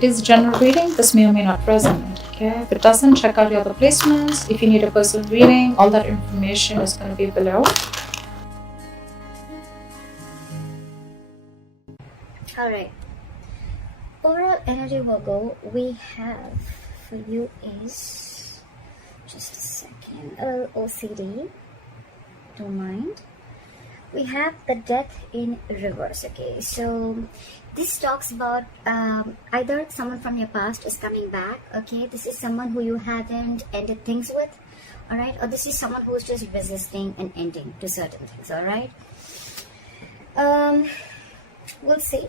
it is general reading, this may or may not resonate. Okay, if it doesn't, check out your other placements. If you need a personal reading, all that information is going to be below. Alright, overall energy Virgo we have for you is, just a second, OCD, don't mind. We have the Death in reverse. Okay, so this talks about either someone from your past is coming back. Okay, this is someone who you haven't ended things with, all right, or this is someone who's just resisting an ending to certain things. All right, we'll see.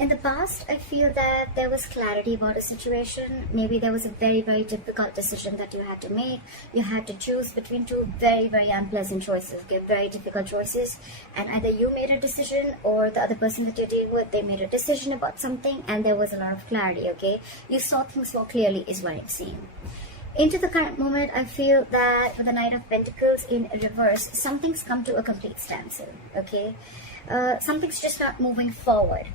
In the past, I feel that there was clarity about a situation. Maybe there was a very, very difficult decision that you had to make. You had to choose between two very, very unpleasant choices, okay? Very difficult choices. And either you made a decision or the other person that you're dealing with, they made a decision about something and there was a lot of clarity, okay? You saw things more clearly is what I'm seeing. Into the current moment, I feel that with the Knight of Pentacles in reverse, something's come to a complete standstill, okay? Something's just not moving forward.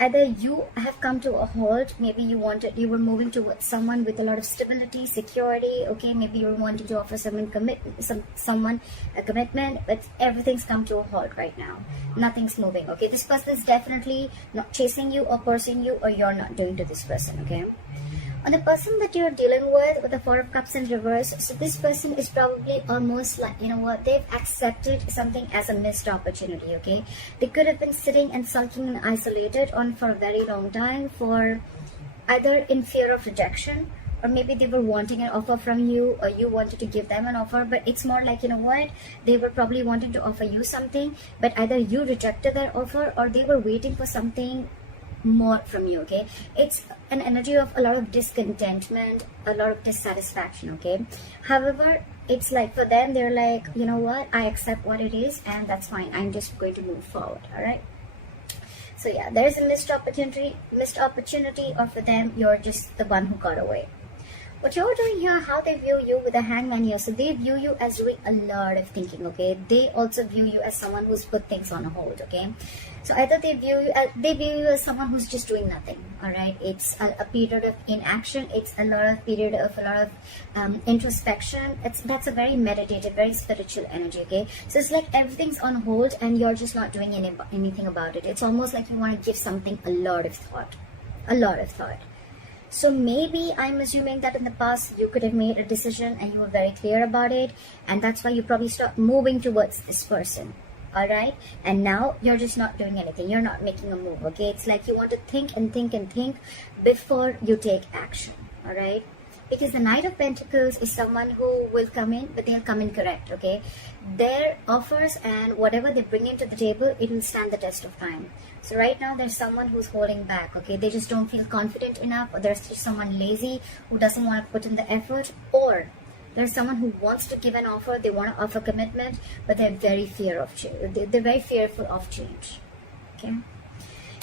Either you have come to a halt, maybe you were moving towards someone with a lot of stability, security, okay, maybe you were wanting to offer someone a commitment, but everything's come to a halt right now. Nothing's moving, okay? This person is definitely not chasing you or pursuing you, or you're not doing to this person, okay? On the person that you're dealing with the Four of Cups in reverse, so this person is probably almost like, you know what, they've accepted something as a missed opportunity, okay? They could have been sitting and sulking and isolated on for a very long time, for either in fear of rejection, or maybe they were wanting an offer from you, or you wanted to give them an offer, but it's more like, you know what, they were probably wanting to offer you something, but either you rejected their offer or they were waiting for something more from you, okay? It's an energy of a lot of discontentment, a lot of dissatisfaction, okay? However, it's like for them, they're like, you know what, I accept what it is and that's fine, I'm just going to move forward. All right, so yeah, there's a missed opportunity, or for them, you're just the one who got away. What you're doing here, how they view you with the Hangman here, so they view you as doing a lot of thinking, okay? They also view you as someone who's put things on hold, okay? So either they view you as someone who's just doing nothing, all right? It's a period of inaction. It's a lot of introspection. That's a very meditative, very spiritual energy, okay? So it's like everything's on hold and you're just not doing anything about it. It's almost like you want to give something a lot of thought. So maybe I'm assuming that in the past you could have made a decision and you were very clear about it, and that's why you probably start moving towards this person, all right? And now you're just not doing anything. You're not making a move, okay? It's like you want to think and think and think before you take action, all right? Because the Knight of Pentacles is someone who will come in, but they'll come in correct, okay? Their offers and whatever they bring into the table, it will stand the test of time. So right now, there's someone who's holding back, okay? They just don't feel confident enough, or there's just someone lazy who doesn't want to put in the effort, or there's someone who wants to give an offer, they want to offer commitment, but they're very they're very fearful of change, okay?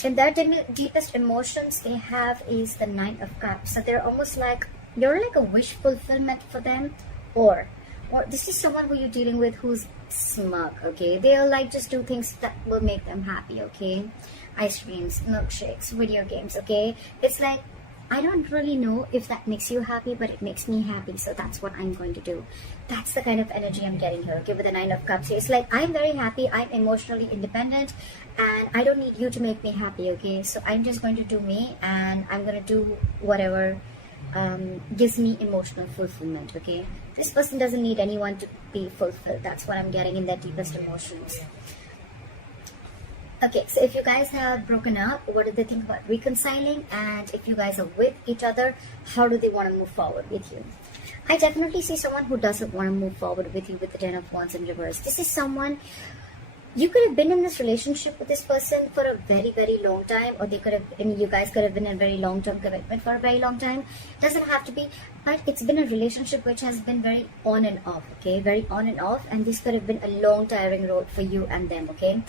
And their deepest emotions they have is the Knight of Cups. So they're almost like, you're like a wish fulfillment for them, or this is someone who you're dealing with who's smug, okay? They'll like just do things that will make them happy, okay? Ice creams, milkshakes, video games, okay? It's like, I don't really know if that makes you happy, but it makes me happy, so that's what I'm going to do. That's the kind of energy I'm getting here, okay, with the Nine of Cups. It's like, I'm very happy, I'm emotionally independent, and I don't need you to make me happy, okay? So I'm just going to do me, and I'm going to do whatever gives me emotional fulfillment, okay? This person doesn't need anyone to be fulfilled. That's what I'm getting in their deepest emotions. Okay, so if you guys have broken up, what do they think about reconciling? And if you guys are with each other, how do they want to move forward with you? I definitely see someone who doesn't want to move forward with you with the Ten of Wands in reverse. This is someone, you could have been in this relationship with this person for a very, very long time, or you guys could have been in a very long-term commitment for a very long time. Doesn't have to be, but it's been a relationship which has been very on and off, okay? Very on and off, and this could have been a long, tiring road for you and them, okay?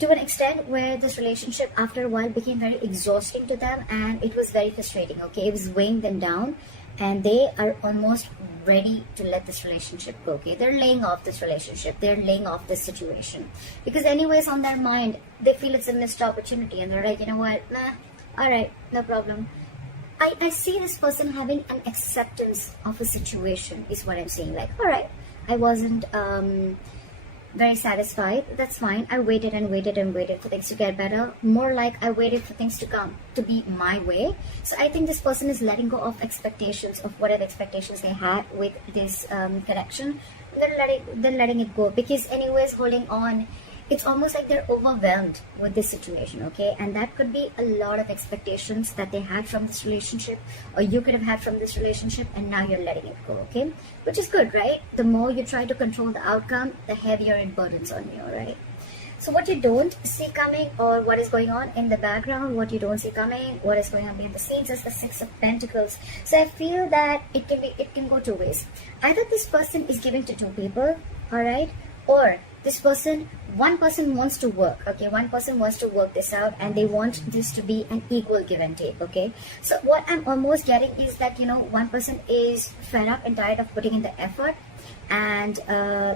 To an extent where this relationship after a while became very exhausting to them, and it was very frustrating, okay? It was weighing them down, and they are almost ready to let this relationship go, okay? They're laying off this relationship, they're laying off this situation, because anyways on their mind they feel it's a missed opportunity, and they're like, you know what, nah, All right, no problem. I see this person having an acceptance of a situation is what I'm saying. Like, all right, I wasn't very satisfied. That's fine. I waited and waited and waited for things to get better. More like I waited for things to come to be my way. So I think this person is letting go of expectations of whatever expectations they had with this connection. Then letting it go, because anyways holding on, it's almost like they're overwhelmed with this situation, okay? And that could be a lot of expectations that they had from this relationship, or you could have had from this relationship, and now you're letting it go, okay? Which is good, right? The more you try to control the outcome, the heavier it burdens on you, right? So what you don't see coming, or what is going on in the background, what you don't see coming, what is going on behind the scenes, is the Six of Pentacles. So I feel that it can go two ways. Either this person is giving to two people, all right? Or this person, one person wants to work, okay? One person wants to work this out, and they want this to be an equal give and take, okay? So what I'm almost getting is that, you know, one person is fed up and tired of putting in the effort, and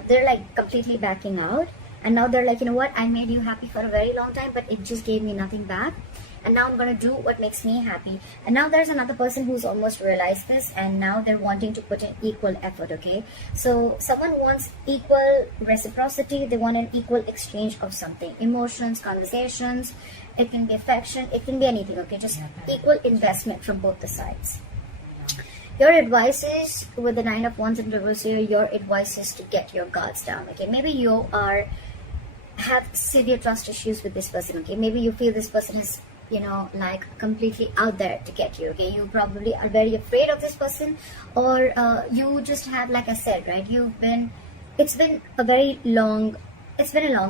they're like completely backing out. And now they're like, you know what, I made you happy for a very long time, but it just gave me nothing back. And now I'm going to do what makes me happy. And now there's another person who's almost realized this, and now they're wanting to put in equal effort, okay? So someone wants equal reciprocity. They want an equal exchange of something. Emotions, conversations, it can be affection, it can be anything, okay? Just equal investment from both the sides. Your advice is, with the Nine of Wands in reverse here, your advice is to get your guards down, okay? Maybe you have severe trust issues with this person, okay? Maybe you feel this person is, you know, like completely out there to get you, okay? You probably are very afraid of this person, or you just have, like I said, right, it's been a long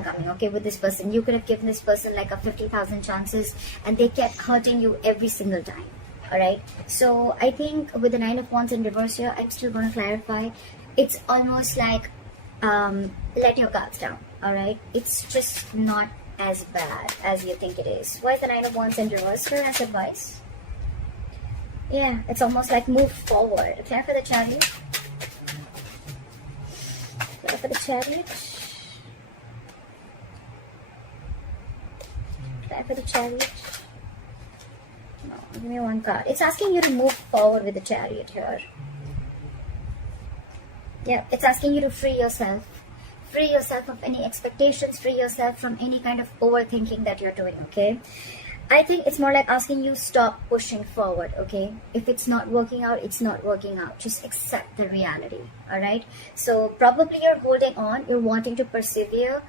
coming, okay, with this person. You could have given this person like a 50,000 chances, and they kept hurting you every single time, all right? So I think with the Nine of Wands in reverse here, I'm still going to clarify. It's almost like let your guards down, all right? It's just not as bad as you think it is. Why is the Nine of Wands in reverse here as advice? Yeah, it's almost like move forward. Clear for the Chariot. Clear for the Chariot. Clear for the Chariot. No, give me one card. It's asking you to move forward with the Chariot here. Yeah, it's asking you to free yourself. Free yourself of any expectations, free yourself from any kind of overthinking that you're doing, okay? I think it's more like asking you stop pushing forward, okay? If it's not working out, it's not working out. Just accept the reality, all right? So probably you're holding on, you're wanting to persevere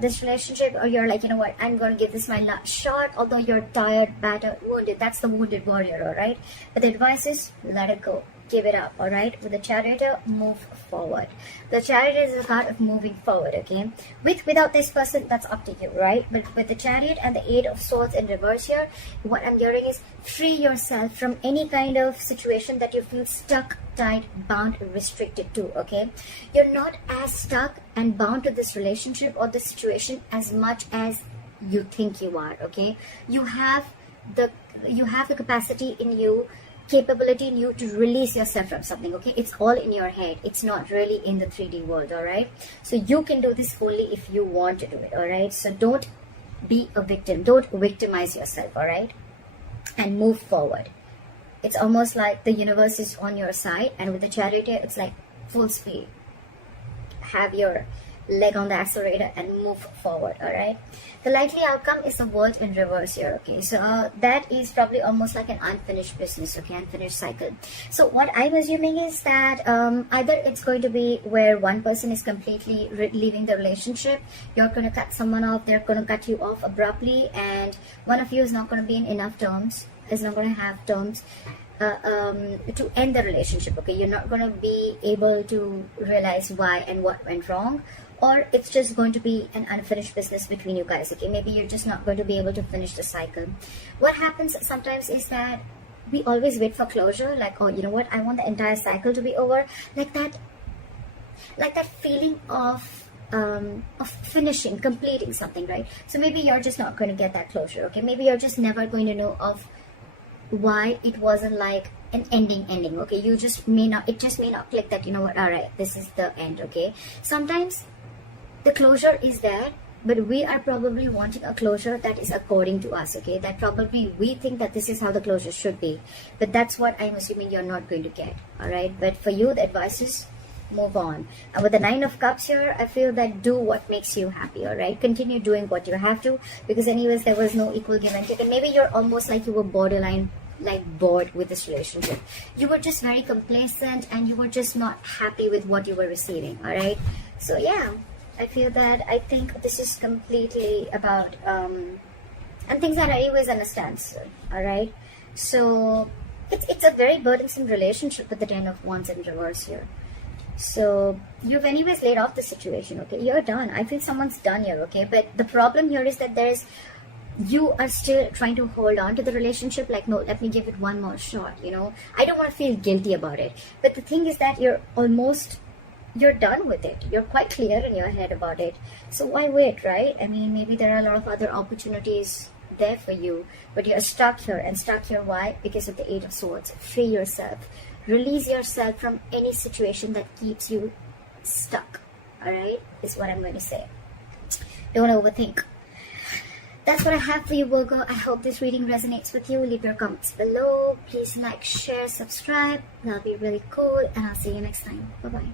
this relationship, or you're like, you know what, I'm going to give this my last shot, although you're tired, battered, wounded. That's the wounded warrior, all right? But the advice is let it go. Give it up, all right? With the Chariot, move forward. The Chariot is a card of moving forward, okay? Without this person, that's up to you, right? But with the Chariot and the Eight of Swords in reverse here, what I'm hearing is free yourself from any kind of situation that you feel stuck, tied, bound, restricted to, okay? You're not as stuck and bound to this relationship or this situation as much as you think you are, okay? You have the capacity in you, capability in you to release yourself from something, okay? It's all in your head. It's not really in the 3D world, all right? So you can do this only if you want to do it, all right? So don't be a victim. Don't victimize yourself, all right? And move forward. It's almost like the universe is on your side, and with the Chariot, it's like full speed. Have your leg on the accelerator and move forward, all right? The likely outcome is the World in reverse here, okay? So that is probably almost like an unfinished business, okay? Unfinished cycle. So what I'm assuming is that either it's going to be where one person is completely leaving the relationship, you're going to cut someone off, they're going to cut you off abruptly, and one of you is not going to be in enough terms, is not going to have terms to end the relationship, okay? You're not going to be able to realize why and what went wrong, or it's just going to be an unfinished business between you guys, okay? Maybe you're just not going to be able to finish the cycle. What happens sometimes is that we always wait for closure, like, oh, you know what, I want the entire cycle to be over, like that feeling of finishing, completing something, right? So maybe you're just not going to get that closure, okay? Maybe you're just never going to know of why it wasn't like an ending, okay? It just may not click that, you know what, all right, this is the end, okay? Sometimes the closure is there, but we are probably wanting a closure that is according to us, okay? That probably we think that this is how the closure should be, but that's what I'm assuming you're not going to get, all right? But for you, the advice is move on. And with the Nine of Cups here, I feel that do what makes you happy, all right? Continue doing what you have to, because anyways, there was no equal give and take, and maybe you're almost like you were borderline like bored with this relationship. You were just very complacent and you were just not happy with what you were receiving, all right? So yeah, I feel that I think this is completely about and things are anyways on a standstill, all right? So it's a very burdensome relationship with the Ten of Wands in reverse here. So you've anyways laid off the situation, okay? You're done. I feel someone's done here, okay? But the problem here is that you are still trying to hold on to the relationship, like, no, let me give it one more shot, you know? I don't want to feel guilty about it. But the thing is that you're done with it. You're quite clear in your head about it. So why wait, right? I mean, maybe there are a lot of other opportunities there for you, but you're stuck here. And stuck here, why? Because of the Eight of Swords. Free yourself. Release yourself from any situation that keeps you stuck, all right? Is what I'm going to say. Don't overthink. That's what I have for you, Virgo. I hope this reading resonates with you. Leave your comments below. Please like, share, subscribe. That'll be really cool. And I'll see you next time. Bye-bye.